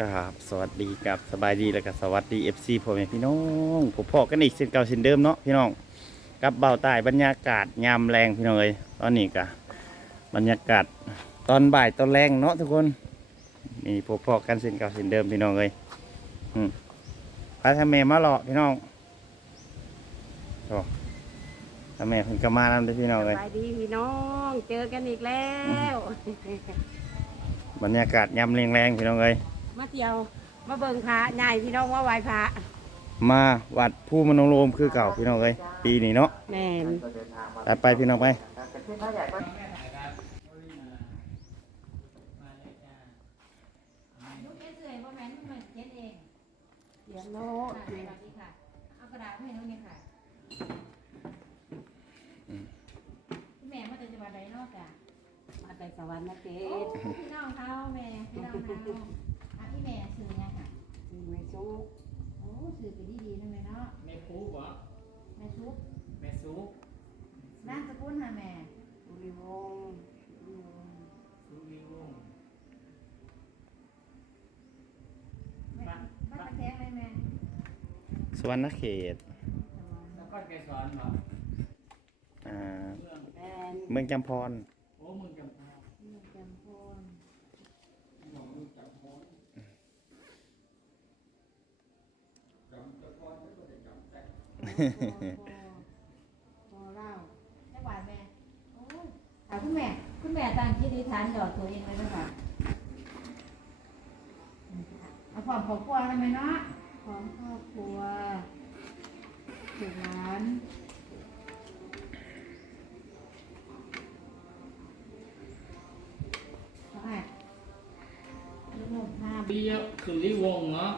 ครับสวัสดีกับสบายดีแล้วก็สวัสดี FC พ่อแม่พี่น้องผมพอกันอีกเช่นเก่าเช่นเดิมเนาะพี่น้องกับเบาใต้บรรยากาศยามแรงพี่น้องเอ้ยตอนนี้ก็บรรยากาศตอนบ่ายตอนแรงเนาะทุกคนนี่ผมพอกันเช่นเก่าเช่นเดิมพี่น้องเอ้ยอืมพาทำแม่มาหล่อพี่น้องโอ้ทำแม่เพิ่นก็มาแล้วเด้อพี่น้องสเอ้ยบายดีพี่น้อง เจอกันอีกแล้ว บรรยากาศยามแรงๆพี่น้องเอ้ย มาเที่ยวมาเบิ่งพระใหญ่พี่น้องว่าไหว้พระมาวัดผู้มโนโลมคือเก่าพี่น้องเอ้ยปีนี้เนาะแม่นไปไปพี่น้องไปลูกเอสเลยว่าแม่นมันเขียนเองเสียงโน้ค่ะสวัสดีค่ะเอากระดาษให้น้องเนี่ยค่ะพี่แม่มาจากจังหวัดใดเนอกจ้ะมาแต่สวรรค์นะเกโอ้ศพี่น้องเขาแม่พี่น้องเขาอะพี่แม่ ซื้อเนี่ยค่ะมีไม่ซุกโอ้ซื้อไปดีๆนั่นเลยเนาะแม่คูบเหรอแม่ซุปแม่ซุปนามสกุลค่ะแม่บุรีวงศ์บุรีวงศ์ซุปลิวงแม่บ้านตะแคงเลยแม่สวรรณเขตแล้วก็แกสอนเหรออ่าเมืองแอนเมืองจำพร โอ้มึงจำพา เมืองจำพร บอกมึงจำพรจำตะพรแล้วก็ได้จำแต่ พอเล่าจังหวัดแม่โอ้ยถามคุณแม่ คุณแม่ตั้งคิดดีฐานดอกตัวเองเลยนะคะเอาความของครัวทำไมเนาะของครอบครัวสุหลานเอาไอ้ลูกนมห้ามเรียกสุริวงเนาะ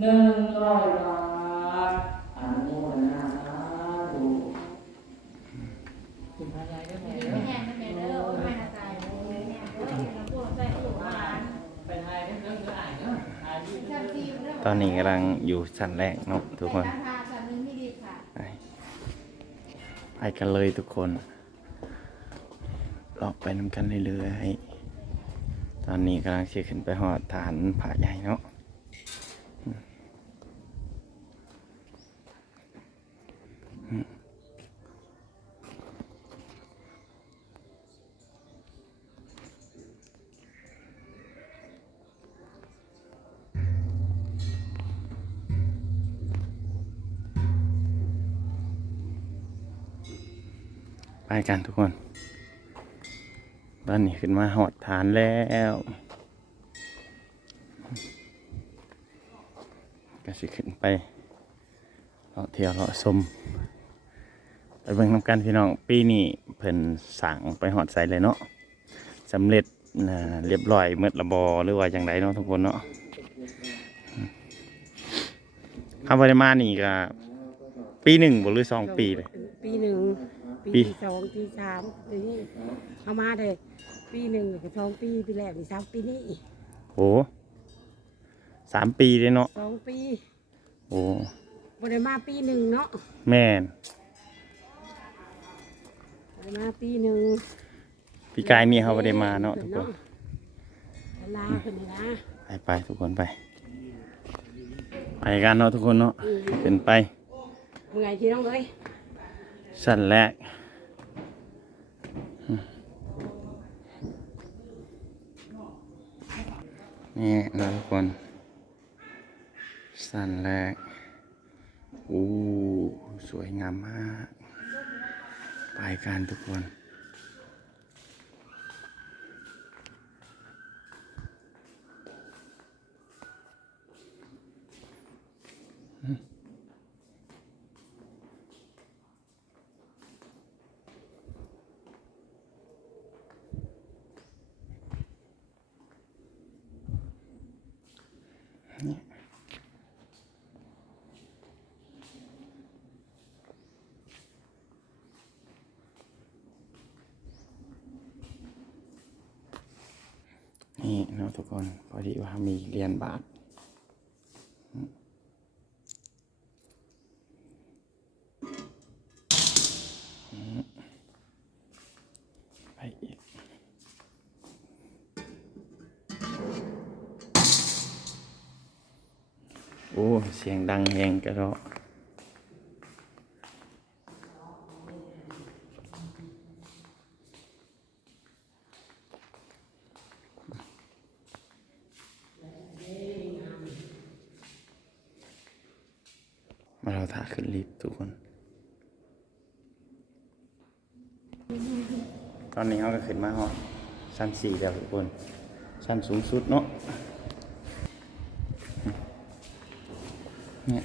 หนึ่งร้อยบาทอนุโมทนาสาธุคุณพระยายได้ไหมไม่แห้งไม่แม่เด้อโอ้ยไม่น่าตายโอ้ยแห้งเด้อเป็นน้ำพวกใส่ตู้ร้านไปไทยเรื่องเรื่องอ่านเนาะอ่านอยู่ชาติเรื่องตอนนี้กำลังอยู่ชั้นแรกเนาะทุกคนใส่ร้านพาสันนึงที่ดีค่ะไปไปกันเลยทุกคนเลาะไปนำกันเรื่อยๆตอนนี้กำลังเช็คขึ้นไปหอดฐานผาใหญ่เนาะ กันทุกคนตอนนี้ขึ้นมาหอดฐานแล้วก็สิขึ้นไปเลาะเที่ยวเลาะชมไปเบิ่งน้ำกันพี่น้องปีนี้เพิ่นสั่งไปหอดใส่เลยเนาะสำเร็จนะเรียบร้อยเมื่อระบอหรือว่าอย่างไรเนาะทุกคนเนาะคำปริมาณนี่ก็ ปีหนึ่งบ่หรือสองปีเลย ปีหนึ่งปีปี ที่สองปีสามปีนี้เข้ามาเลยปีหนึ่งกับสองปีปีแรกปีสามปีนี้โอ้สามปีเลยเนาะสองปีโอ้บริมาปีหนึ่งเนาะแม่นบริมาปีหนึ่งพี่กายนี่เขาไม่ได้มาเนาะทุกคนลาคนนี้นะไปไปทุกคนไป ไปกันเนาะทุกคนเนาะอืมเป็นไป เมื่อยที่น้องเลยสั่นแรกนี่นะทุกคน สั่นแรกโอ้สวยงามมากไปการทุกคนอืม นาะทุกคนพอดีว่ามีเหรียญบาทไปอีกโอ้ เสียงดังแหงกระเดาะาเราถ่าขึ้นลิฟต์ทุกคน ตอนนี้เขาก็ขึ้นมาฮอดชั้นสี่แล้วทุกคน ชั้นสูงสุดเนาะเนี่ย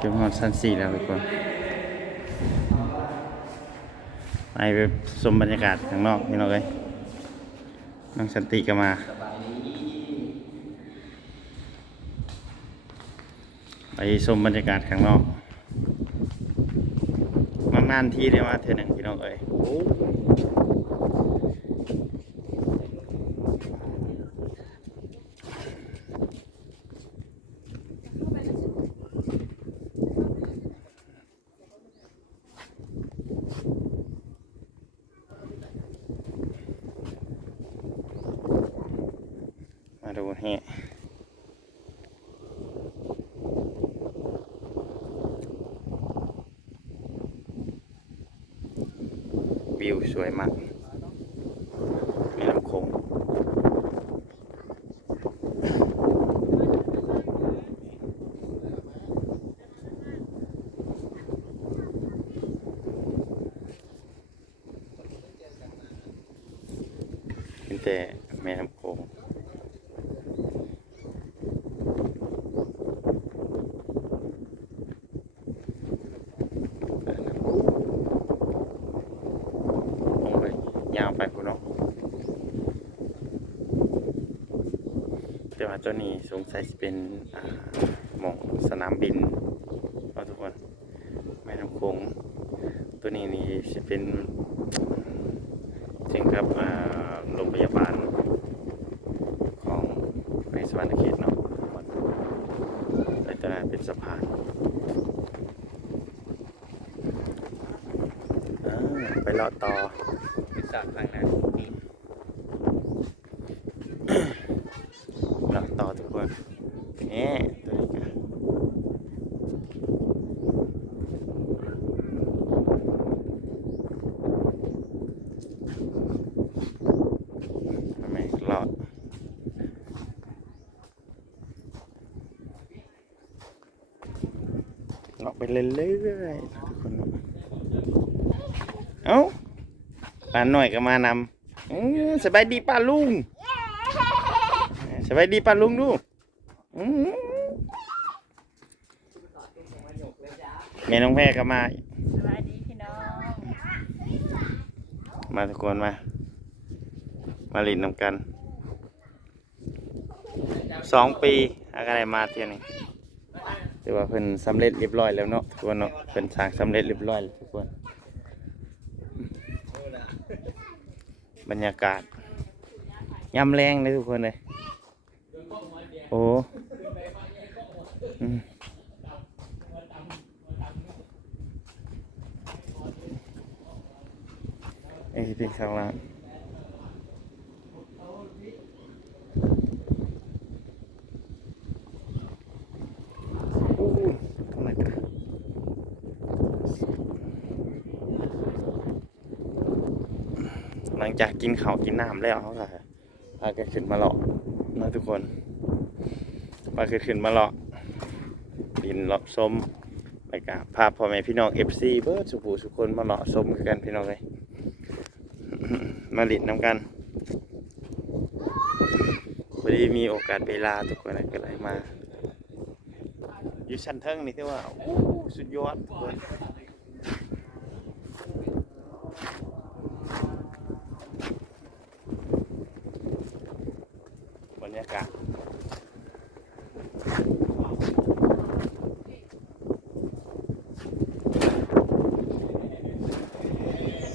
ขึ้นมาฮอดชั้นสี่แล้วทุกคน ไปไปชมบรรยากาศข้างนอกนี่เราเลยน้องสันติก็มา ไป ชมบรรยากาศข้างนอกมานานที่ได้มาเท่อหนึ่งพี่น้องเอ้ยมาดูแฮะวิว สวยมากมีลำโขงเป็นแต่แม่ลำโขงลงไปยาวไปพุ่นเนาะแต่ ว่าตัวนี้สงสัยจะเป็นหมองสนามบินเอาทุกคนแม่น้ำโขงตัวนี้นี่จะเป็นถึงกับโรงพยาบาลของในสวรรณเขตเนาะแต่ตัวนั้นเป็นสะพานไปเลาะต่อ เป็นสระข้างนั้นนี่ เลาะ ต่อทุกคนแหน่ตัวนี้กันไมเลาะเลาะไปเรื่อยๆทุกคน เอ้าปลาหน่อยก็มานำอื้อสบายดีป้าลุง สบายดีป้าลุงดูอื้อแม่น้องแพรก็มาสวัสดีพี่น้อง มาทุกคนมา มาลินนำกันสองปีอะไรมาเที่ยวนี้แต่ว่าเพิ่นสำเร็จเรียบร้อยแล้วเนาะทุกคนเนาะเพิ่นสร้างสำเร็จเรียบร้อยแล้วทุกคนบรรยากาศยำแรงเลยทุกคนเลย โอ้อืมไอ้พี่ข้างล่างโอ้ทำไมกันหลังจากกินข้าวกินน้ำแล้วเขาก็พากันขึ้นมาเลาะนะทุกคน พาคืนขึ้นมาเลาะดินเลาะส้มแล้วก็พาพ่อแม่พี่น้องเอฟซีเบิร์ดสุภูสุคนมาเลาะส้มกันพี่น้องเลยมาลิดน้ำกันพอดีมีโอกาสเวลาทุกคนก็เลยมา อยู่ชั้นเทิงนี่ที่ว่าสุดยอดทุกคนบรรยากาศ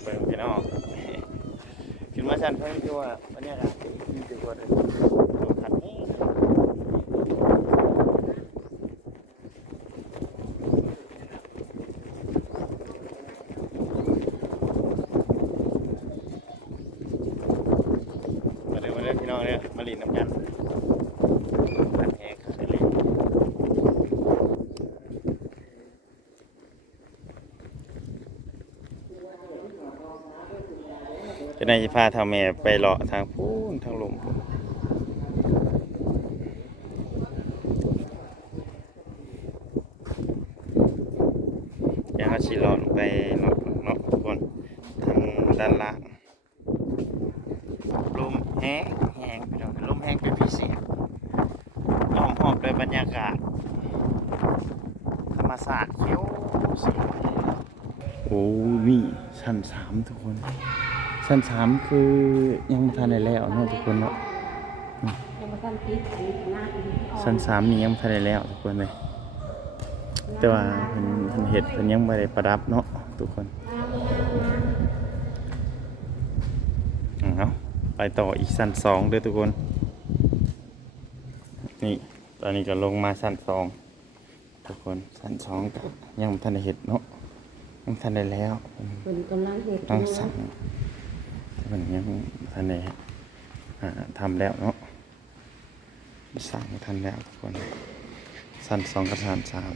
เปิดพี่น้อง ขึ้น มาสั่นเพิ่งที่ว่าบรรยากาศดีจังว่าเลยขัดแห้งมาเลยมาเลยพี่น้องเนี่ยมาลินน้ำกันขัดแห้งขัดเลย จะได้จะพาทำแม่ไปเลาะทางพูนทางลมพูนอยากชีเลาะลงไปเนาะเนาะทุกคนทางด้านล่างลมแห้งแห้งพี่น้ลมแห้งเป็นพิเศษหอมหอบด้วยบรรยากาศ ธรรมศาสตร์เขียวสวยโอ้นี่ชั้นสามทุกคน ชั้นสามคือยังไม่ทันได้แล้วเนาะทุกคนเนาะยังมาทันติดอันนี้หน้าอีกชั้นสามนี่ยังไม่ทันได้แล้วทุกคนเลยแต่ว่าเพิ่นเพิ่นเห็ดเพิ่นยังไม่ได้ประดับเนาะทุกคนเอาไปต่ออีกชั้นสองเด้อทุกคน นี่ตอนนี้ก็ลงมาชั้นสองทุกคนชั้นสองก็ยังไม่ทันได้เห็ดเนาะยังไม่ทันได้แล้วเป็นกำลังเห็ดต้องสั่งแต่มันยังบ่ทันได้อ่าทำแล้วเนาะสั่งทันแล้วทุกคนสั้นสองกับสั้นสาม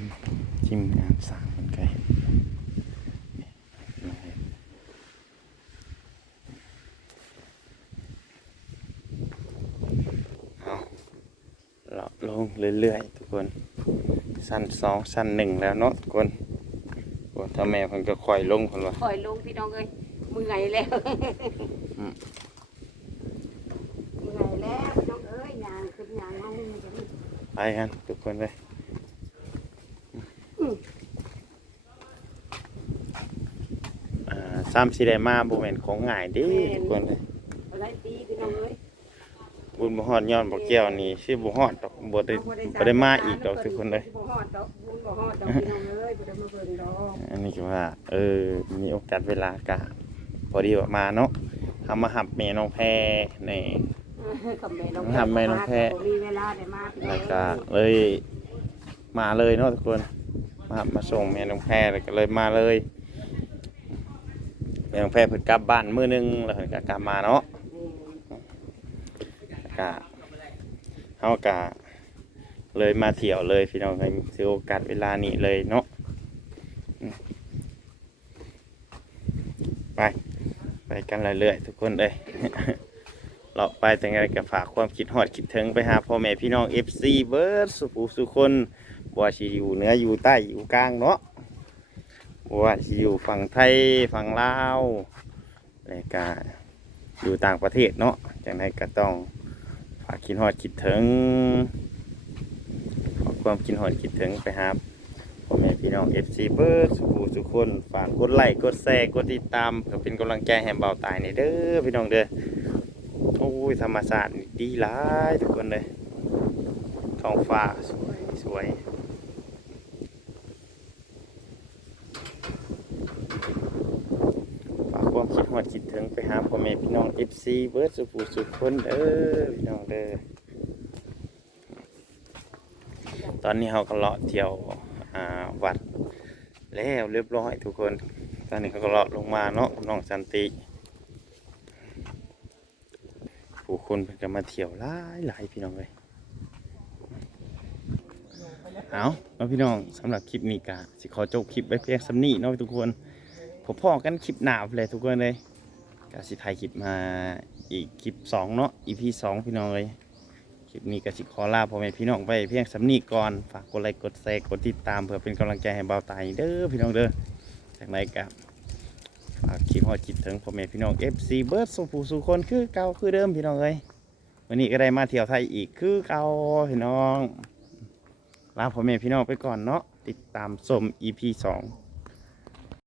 ทีมงานสั่งมันก็เห็นนี่มาเห็นเอาลงเรื่อยๆทุกคน สั้นสองสั้นหนึ่งแล้วเนาะทุกคนโอ้ถ้าแม่เพิ่นก็ค่อยลงคนว่าคอยลงพี่น้องเอ้ย เมื่อยแล้วอืม เมื่อยแล้วพี่น้องเอ้ยยางขึ้นยางลงนี่ก็มีไปกันทุกคนเลยอ่าซ้ำสีไดมาบุเมนของง่ายเดิทุกคนเลยเอาได้ตีพี่น้องเอ้ยบุญบุฮอดย้อนบ่เกี่ยวนี่ชื่อบุฮอดดอกบ่ได้บ่ได้มาอีกดอกทุกคนเลย บ่ฮอดดอกบุญบ่ฮอดดอกพี่น้องเอ้ยบ่ได้มาเบิ่งดอก อันนี้ก็ว่า เออ มีโอกาสเวลากะ พอดีว่ามาเนาะทำมาหับแม่น้องแพรในกับแม่น้องทำแม่น้องแพะ บ่มีเวลาได้มาพี่น้อแล้งวก็เอ้ยเลยมาเลยเนาะทุกคน มาหับมาส่งแม่น้องแพรแล้วก็เลยมาเลยแม่น้องแพรเพิ่นกลับบ้านมื้อนึงแล้วเพิ่นก็กลับมาเนาะ กะเฮากะเลยมาเที่ยวเลยพี่น้องให้ถือโอกาสเวลานี้เลยเนาะอืมไป ไปกันเรื่อยๆทุกคนเลยเราไปแต่ไงก็ฝากความคิดฮอดคิดถึงไปหาพ่อแม่พี่น้อง FC เบิร์ดสุภูสุคนบ่ว่าสิอยู่เหนืออยู่ใต้อยู่กลางเนาะบ่ว่าสิอยู่ฝั่งไทยฝั่งลาวแล้วก็อยู่ต่างประเทศเนาะจังไดก็ต้องฝากคิดฮอดคิดถึงความคิดฮอดคิดถึงไปหา พ่อแม่พี่น้อง FC เบิร์ดสุขุสุกคนฝากกดไลค์กดแชร์กดติดตามเพื่อเป็นกำลังใจให้เบาตายในเด้อพี่น้องเด้อโอ้ยธรรมศาสตร์ดีหลายทุกคนเลยท้องฟ้าสวยสวยฝากความคิดฮอดคิดถึงไปหาพ่อแม่พี่น้อง FC เบิร์ดสุขุสุกคนเด้อพี่น้องเด้อตอนนี้เขาก็เลาะเที่ยว อ่าวัด แล้วเรียบร้อยทุกคน ตอนนี้เขาก็เลาะลงมาเนาะน้องสันติผู้คนเพิ่นก็มาเที่ยวหลายหลายพี่น้องเลยเอาเอาพี่น้องสำหรับคลิปนี้กะสิขอจบคลิปไว้เพียงสำนีเนาะทุกคนพบพ่อกันคลิปหน้าเลยทุกคนเลยกะสิถ่ายคลิปมาอีกคลิปสองเนาะ EP สองพี่น้องเลย คลิปนี้กะสิขอลาพ่อแม่พี่น้องไปเพียงสำนีก่อนฝากกดไลค์กดแชร์กดติดตามเพื่อเป็นกำลังใจให้เบาตายเด้อพี่น้องเด้อจากไหนกะฝากคลิปฮอดคิดถึงพ่อแม่พี่น้อง FC เบิร์ดสุภูสุคนคือเก่าคือเดิมพี่น้องเอ้ยวันนี้ก็ได้มาเที่ยวไทยอีกคือเก่าพี่น้องลาพ่อแม่พี่น้องไปก่อนเนาะติดตามชม EP 2